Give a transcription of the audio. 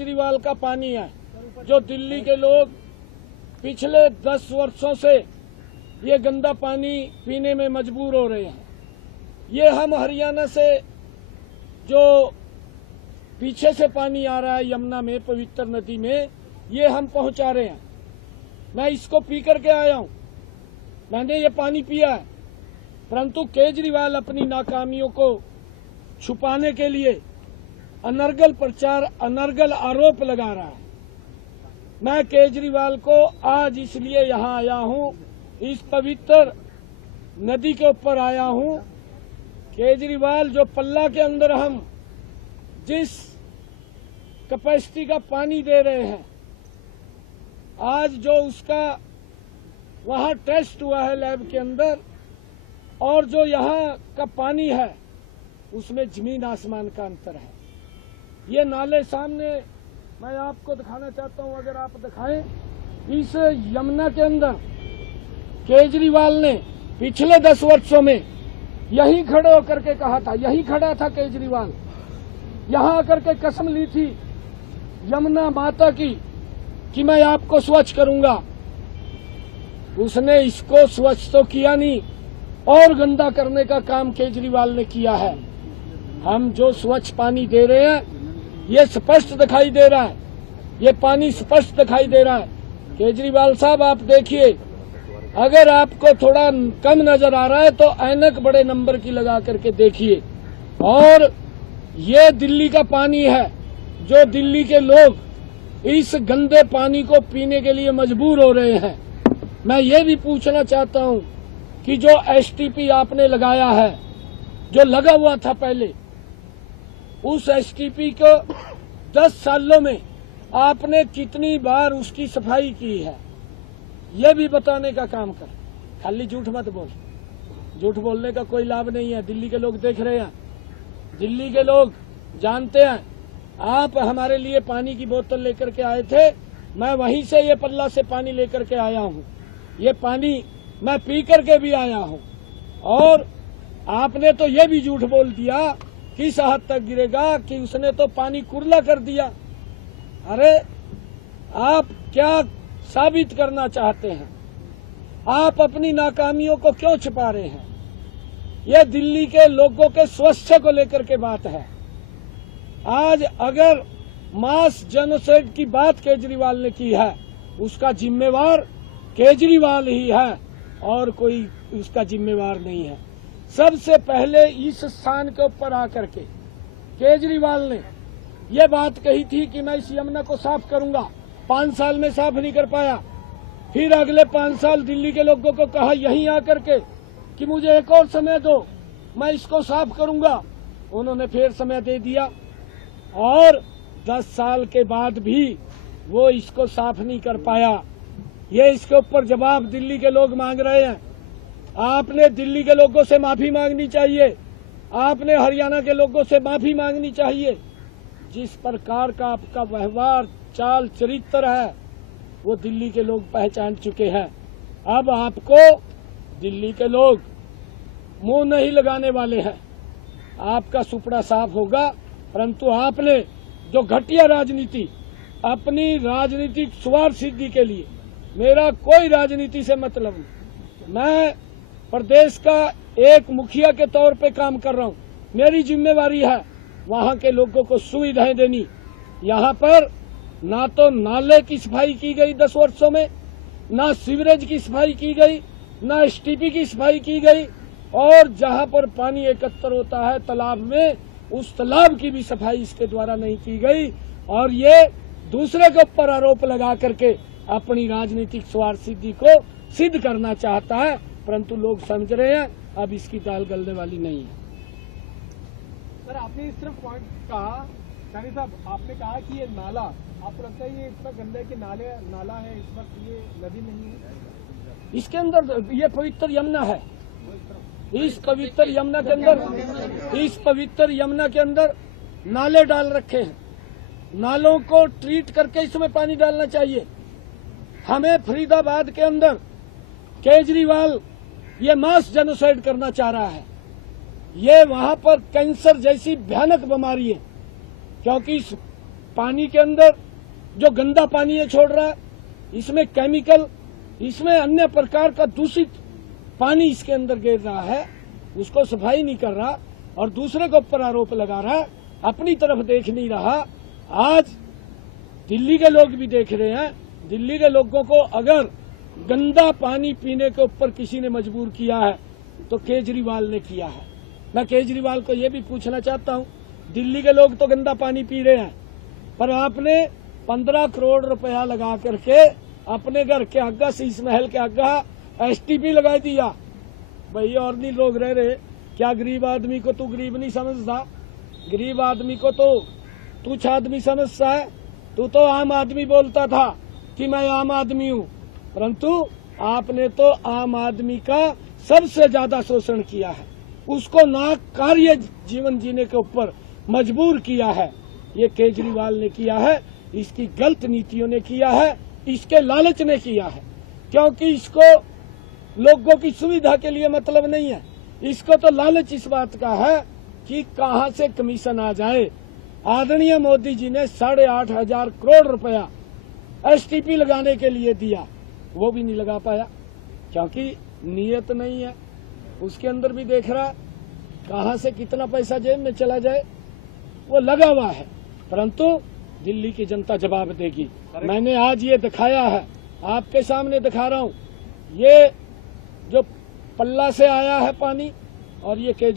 केजरीवाल का पानी है, जो दिल्ली के लोग पिछले 10 वर्षों से ये गंदा पानी पीने में मजबूर हो रहे हैं। ये हम हरियाणा से जो पीछे से पानी आ रहा है यमुना में, पवित्र नदी में, ये हम पहुंचा रहे हैं। मैं इसको पी करके आया हूं, मैंने ये पानी पिया है, परंतु केजरीवाल अपनी नाकामियों को छुपाने के लिए अनर्गल प्रचार, अनर्गल आरोप लगा रहा है। मैं केजरीवाल को आज इसलिए यहां आया हूं, इस पवित्र नदी के ऊपर आया हूं। केजरीवाल, जो पल्ला के अंदर हम जिस कैपेसिटी का पानी दे रहे हैं, आज जो उसका वहां टेस्ट हुआ है लैब के अंदर, और जो यहाँ का पानी है, उसमें जमीन आसमान का अंतर है। ये नाले सामने मैं आपको दिखाना चाहता हूं, अगर आप दिखाएं। इस यमुना के अंदर केजरीवाल ने पिछले 10 वर्षों में यहीं खड़े होकर के कहा था, यहीं खड़ा था केजरीवाल, यहां आकर के कसम ली थी यमुना माता की कि मैं आपको स्वच्छ करूंगा। उसने इसको स्वच्छ तो किया नहीं, और गंदा करने का काम केजरीवाल ने किया है। हम जो स्वच्छ पानी दे रहे हैं, ये स्पष्ट दिखाई दे रहा है, ये पानी स्पष्ट दिखाई दे रहा है। केजरीवाल साहब, आप देखिए, अगर आपको थोड़ा कम नजर आ रहा है तो ऐनक बड़े नंबर की लगा करके देखिए। और ये दिल्ली का पानी है, जो दिल्ली के लोग इस गंदे पानी को पीने के लिए मजबूर हो रहे हैं। मैं ये भी पूछना चाहता हूं कि जो एसटीपी आपने लगाया है, जो लगा हुआ था पहले, उस एसटीपी को 10 सालों में आपने कितनी बार उसकी सफाई की है, ये भी बताने का काम कर। खाली झूठ मत बोल, झूठ बोलने का कोई लाभ नहीं है। दिल्ली के लोग देख रहे हैं, दिल्ली के लोग जानते हैं। आप हमारे लिए पानी की बोतल लेकर के आए थे, मैं वहीं से ये पल्ला से पानी लेकर के आया हूं। ये पानी मैं पी करके भी आया हूं। और आपने तो ये भी झूठ बोल दिया किस हद तक गिरेगा कि उसने तो पानी कुरला कर दिया। अरे, आप क्या साबित करना चाहते हैं? आप अपनी नाकामियों को क्यों छिपा रहे हैं? ये दिल्ली के लोगों के स्वास्थ्य को लेकर के बात है। आज अगर मास जेनोसाइड की बात केजरीवाल ने की है, उसका जिम्मेवार केजरीवाल ही है और कोई उसका जिम्मेवार नहीं है। सबसे पहले इस स्थान के ऊपर आकर के केजरीवाल ने यह बात कही थी कि मैं इस यमुना को साफ करूंगा। 5 साल में साफ नहीं कर पाया। फिर अगले 5 साल दिल्ली के लोगों को कहा यहीं आकर के कि मुझे एक और समय दो, मैं इसको साफ करूंगा। उन्होंने फिर समय दे दिया, और 10 साल के बाद भी वो इसको साफ नहीं कर पाया। ये इसके ऊपर जवाब दिल्ली के लोग मांग रहे हैं। आपने दिल्ली के लोगों से माफी मांगनी चाहिए, आपने हरियाणा के लोगों से माफी मांगनी चाहिए। जिस प्रकार का आपका व्यवहार, चाल, चरित्र है, वो दिल्ली के लोग पहचान चुके हैं। अब आपको दिल्ली के लोग मुंह नहीं लगाने वाले हैं, आपका सुपड़ा साफ होगा। परंतु आपने जो घटिया राजनीति, अपनी राजनीतिक स्वार्थ सिद्धि के लिए, मेरा कोई राजनीति से मतलब नहीं, मैं प्रदेश का एक मुखिया के तौर पे काम कर रहा हूं। मेरी जिम्मेवारी है वहां के लोगों को सुविधाएं देनी। यहाँ पर ना तो नाले की सफाई की गई 10 वर्षों में, ना सीवरेज की सफाई की गई, ना एसटीपी की सफाई की गई, और जहां पर पानी एकत्र होता है तालाब में, उस तालाब की भी सफाई इसके द्वारा नहीं की गई। और ये दूसरे के ऊपर आरोप लगा करके अपनी राजनीतिक स्वार्थ सिद्धि को सिद्ध करना चाहता है। परंतु लोग समझ रहे हैं अब इसकी दाल गलने वाली नहीं है। सर, आपने सिर्फ पॉइंट कहा, सानी साहब, आपने कहा कि ये नाला, आपको लगता है ये इतना गंदा कि नाला है इस वक्त, ये नदी नहीं है? इसके अंदर ये पवित्र यमुना है। इस पवित्र यमुना के अंदर नाले डाल रखे हैं। नालों को ट्रीट करके इसमें पानी डालना चाहिए। हमें फरीदाबाद के अंदर केजरीवाल ये मास जेनोसाइड करना चाह रहा है। ये वहां पर कैंसर जैसी भयानक बीमारी है, क्योंकि पानी के अंदर जो गंदा पानी ये छोड़ रहा है, इसमें केमिकल, इसमें अन्य प्रकार का दूषित पानी इसके अंदर गिर रहा है, उसको सफाई नहीं कर रहा और दूसरे के ऊपर आरोप लगा रहा है, अपनी तरफ देख नहीं रहा। आज दिल्ली के लोग भी देख रहे हैं, दिल्ली के लोगों को अगर गंदा पानी पीने के ऊपर किसी ने मजबूर किया है तो केजरीवाल ने किया है। मैं केजरीवाल को ये भी पूछना चाहता हूँ, दिल्ली के लोग तो गंदा पानी पी रहे हैं, पर आपने 15 करोड़ रुपया लगा करके अपने घर के आगे, शीश महल के आगे एसटीपी लगा दिया। भाई और नहीं लोग रह रहे, क्या गरीब आदमी को तू गरीब नहीं समझता? गरीब आदमी को तो तुच्छ आदमी समझता है। तू तो आम आदमी बोलता था कि मैं आम आदमी हूँ, परंतु आपने तो आम आदमी का सबसे ज्यादा शोषण किया है, उसको ना कार्य जीवन जीने के ऊपर मजबूर किया है। ये केजरीवाल ने किया है, इसकी गलत नीतियों ने किया है, इसके लालच ने किया है, क्योंकि इसको लोगों की सुविधा के लिए मतलब नहीं है, इसको तो लालच इस बात का है कि कहां से कमीशन आ जाए। आदरणीय मोदी जी ने 8,500 करोड़ रुपया एसटीपी लगाने के लिए दिया, वो भी नहीं लगा पाया क्योंकि नीयत नहीं है। उसके अंदर भी देख रहा कहां से कितना पैसा जेब में चला जाए, वो लगा हुआ है, परंतु दिल्ली की जनता जवाब देगी। मैंने आज ये दिखाया है, आपके सामने दिखा रहा हूं, ये जो पल्ला से आया है पानी और ये केजरीवाल